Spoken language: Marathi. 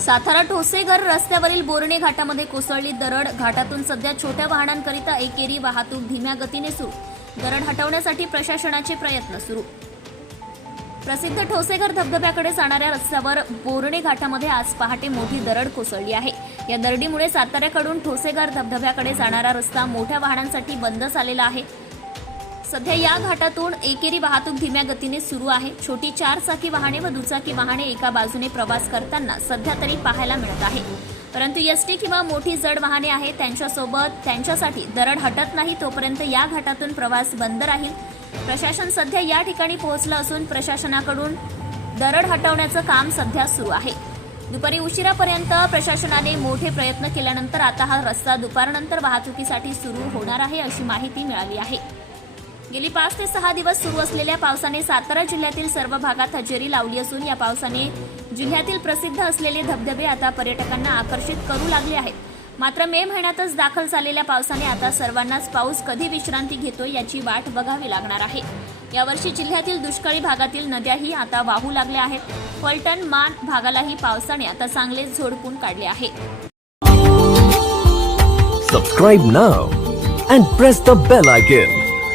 सातारा ठोसेघर रस्त्यावरील बोर्णे घाटामध्ये कोसळली दरड. घाटातून सध्या छोट्या वाहनांकरिता एकेरी वाहतूक धीम्या गतीने सुरू. दरड हटवण्यासाठी प्रशासनाचे प्रयत्न सुरू. प्रसिद्ध ठोसेघर धबधब्याकडे जाणाऱ्या रस्त्यावर बोर्णे घाटामध्ये आज पहाटे मोठी दरड कोसळली आहे. या दरडीमुळे साताऱ्याकडून ठोसेघर धबधब्याकडे जाणारा रस्ता मोठ्या वाहनांसाठी बंद झालेला आहे. सध्या या घाटातून एकेरी वाहतूक धीम्या गतीने सुरू आहे. छोटी चार चाकी वाहने व दुचाकी वाहने एका बाजूने प्रवास करताना सध्या तरी पाहायला मिळत आहे. परंतु एसटी किंवा मोठी जड वाहने आहेत त्यांच्यासोबत त्यांच्यासाठी दरड हटत नाही तोपर्यंत या घाटातून प्रवास बंद राहील. प्रशासन सध्या या ठिकाणी पोहोचलं असून प्रशासनाकडून दरड हटवण्याचं काम सध्या सुरू आहे. दुपारी उशिरापर्यंत प्रशासनाने मोठे प्रयत्न केल्यानंतर आता हा रस्ता दुपारनंतर वाहतुकीसाठी सुरू होणार आहे अशी माहिती मिळाली आहे. गेली पाच ते सहा दिवस सुरू असलेल्या पावसाने सातारा जिल्ह्यातील सर्व भागात हजेरी लावली असून या पावसाने जिल्ह्यातील प्रसिद्ध असलेले धबधबे आता पर्यटकांना आकर्षित करू लागले आहेत. मात्र मे महिन्यातच दाखल झालेल्या पावसाने आता सर्वांनाच पाऊस कधी विश्रांती घेतो याची वाट बघावी लागणार आहे. यावर्षी जिल्ह्यातील दुष्काळी भागातील नद्याही आता वाहू लागल्या आहेत. फलटण मान भागालाही पावसाने आता चांगले झोडपून काढले आहे. Subscribe now and press the bell icon